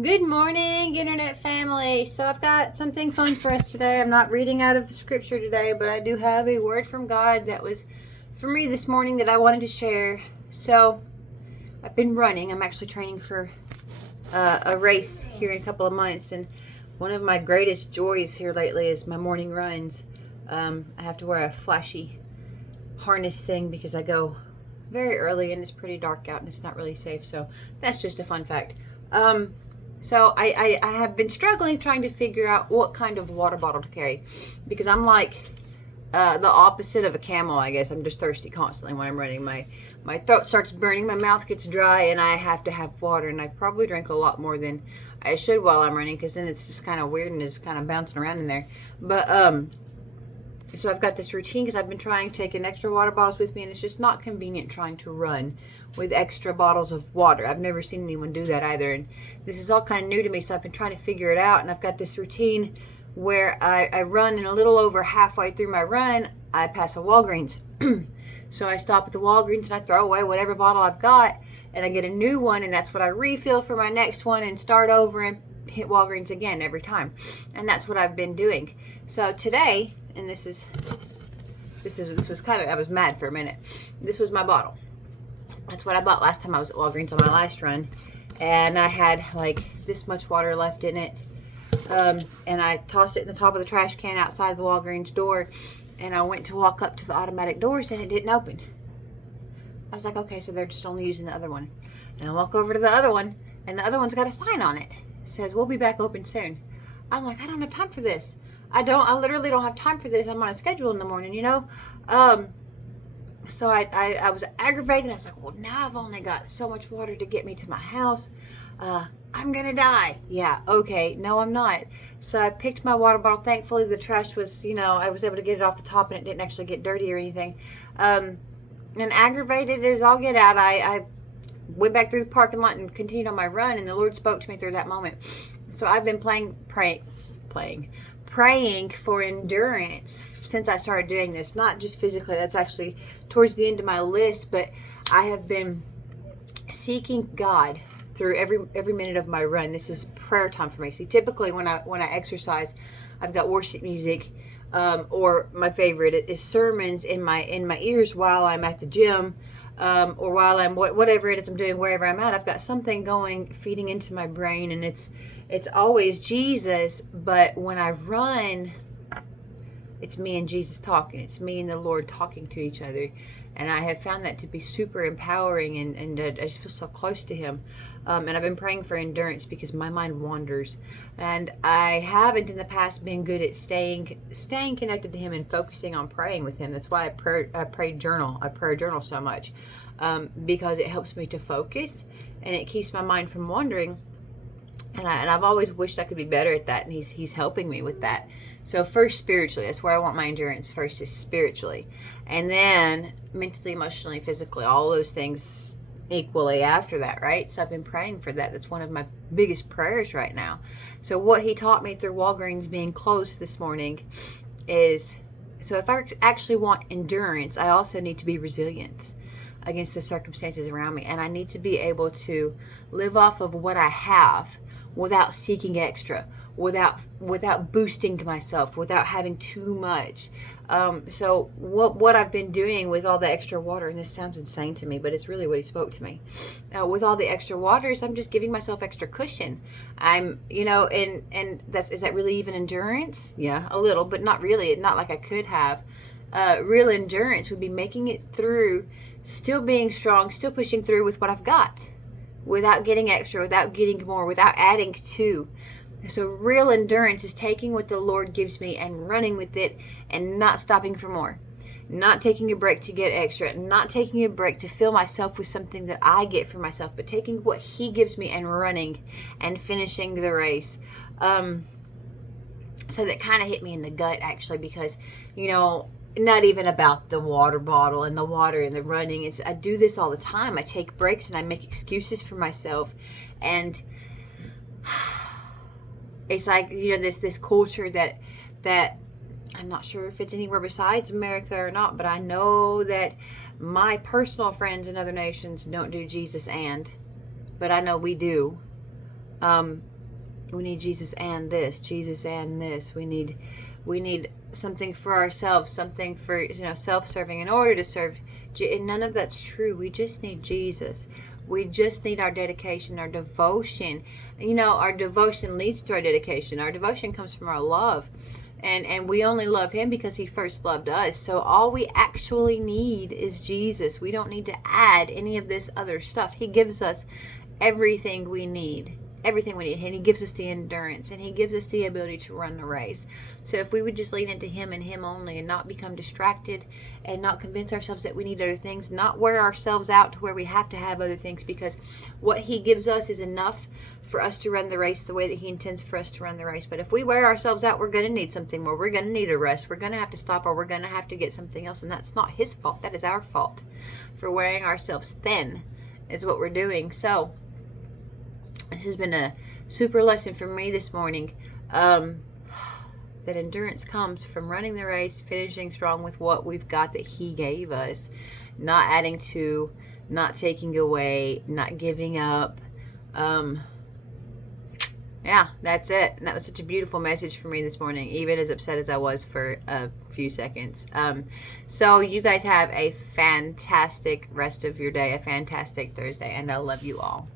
Good morning, internet family. So I've got something fun for us today. I'm not reading out of the scripture today, but I do have a word from God that was for me this morning that I wanted to share. So I've been running. I'm actually training for a race here in a couple of months, and one of my greatest joys here lately is my morning runs. I have to wear a flashy harness thing because I go very early and it's pretty dark out and it's not really safe. So that's just a fun fact. So I have been struggling trying to figure out what kind of water bottle to carry, because I'm like the opposite of a camel, I guess. I'm just thirsty constantly when I'm running. My throat starts burning, my mouth gets dry, and I have to have water. And I probably drink a lot more than I should while I'm running, because then it's just kind of weird and it's kind of bouncing around in there. But so I've got this routine because I've been trying taking extra water bottles with me, and it's just not convenient trying to run with extra bottles of water. I've never seen anyone do that either, and this is all kind of new to me, so I've been trying to figure it out. And I've got this routine where I run, and a little over halfway through my run I pass a Walgreens. So I stop at the Walgreens and I throw away whatever bottle I've got, and I get a new one, and that's what I refill for my next one and start over and hit Walgreens again every time. And that's what I've been doing. So today, and this was kind of, I was mad for a minute. This was my bottle. That's what I bought last time I was at Walgreens on my last run, and I had like this much water left in it, and I tossed it in the top of the trash can outside of the Walgreens door, and I went to walk up to the automatic doors and it didn't open. I was like, okay, so they're just only using the other one. And I walk over to the other one, and the other one's got a sign on it. It says, "We'll be back open soon." I'm like, I don't have time for this. I literally don't have time for this. I'm on a schedule in the morning, you know? So I was aggravated. I was like, well, now I've only got so much water to get me to my house. I'm gonna die. Yeah, okay. No, I'm not. So I picked my water bottle. Thankfully, the trash was, I was able to get it off the top, and it didn't actually get dirty or anything. And aggravated as all get out, I went back through the parking lot and continued on my run, and the Lord spoke to me through that moment. So I've been praying for endurance since I started doing this. Not just physically, that's actually towards the end of my list, but I have been seeking God through every minute of my run. This is prayer time for me. See, typically when I exercise, I've got worship music, or my favorite is sermons in my ears while I'm at the gym, or while I'm whatever it is I'm doing, wherever I'm at. I've got something going, feeding into my brain, and it's always Jesus. But when I run, it's me and Jesus talking. It's me and the Lord talking to each other. And I have found that to be super empowering, and I just feel so close to Him. And I've been praying for endurance because my mind wanders. And I haven't in the past been good at staying connected to Him and focusing on praying with Him. That's why I prayer journal so much, because it helps me to focus, and it keeps my mind from wandering. And I've always wished I could be better at that, and He's helping me with that. So first, spiritually, that's where I want my endurance. First is spiritually, and then mentally, emotionally, physically, all those things equally after that, right? So I've been praying for that. That's one of my biggest prayers right now. So what He taught me through Walgreens being closed this morning is, so if I actually want endurance, I also need to be resilient against the circumstances around me, and I need to be able to live off of what I have without seeking extra, without boosting myself, without having too much. So what I've been doing with all the extra water, and this sounds insane to me, but it's really what He spoke to me. With all the extra waters, I'm just giving myself extra cushion. I'm, and is that really even endurance? Yeah, a little, but not really. Not like I could have. Real endurance would be making it through, still being strong, still pushing through with what I've got, without getting extra, without getting more, without adding to. So real endurance is taking what the Lord gives me and running with it, and not stopping for more. Not taking a break to get extra. Not taking a break to fill myself with something that I get for myself, but taking what He gives me and running and finishing the race. So that kind of hit me in the gut, actually, because, not even about the water bottle and the water and the running. I do this all the time. I take breaks and I make excuses for myself, and it's like, this culture that I'm not sure if it's anywhere besides America or not, but I know that my personal friends in other nations don't do Jesus, but I know we do. We need Jesus and this, Jesus and this. We need something for ourselves, something for, self-serving in order to serve. And none of that's true. We just need Jesus. We just need our dedication, our devotion. Our devotion leads to our dedication. Our devotion comes from our love. And we only love him because he first loved us. So all we actually need is Jesus. We don't need to add any of this other stuff. He gives us everything we need. Everything we need. And he gives us the endurance. And he gives us the ability to run the race. So if we would just lean into him and him only, and not become distracted, and not convince ourselves that we need other things, not wear ourselves out to where we have to have other things, because what he gives us is enough for us to run the race the way that he intends for us to run the race. But if we wear ourselves out, we're going to need something more. We're going to need a rest. We're going to have to stop, or we're going to have to get something else. And that's not his fault. That is our fault for wearing ourselves thin, is what we're doing. So this has been a super lesson for me this morning. That endurance comes from running the race, finishing strong with what we've got that he gave us, not adding to, not taking away, not giving up. Yeah, that's it. And that was such a beautiful message for me this morning, even as upset as I was for a few seconds. So you guys have a fantastic rest of your day, a fantastic Thursday, and I love you all.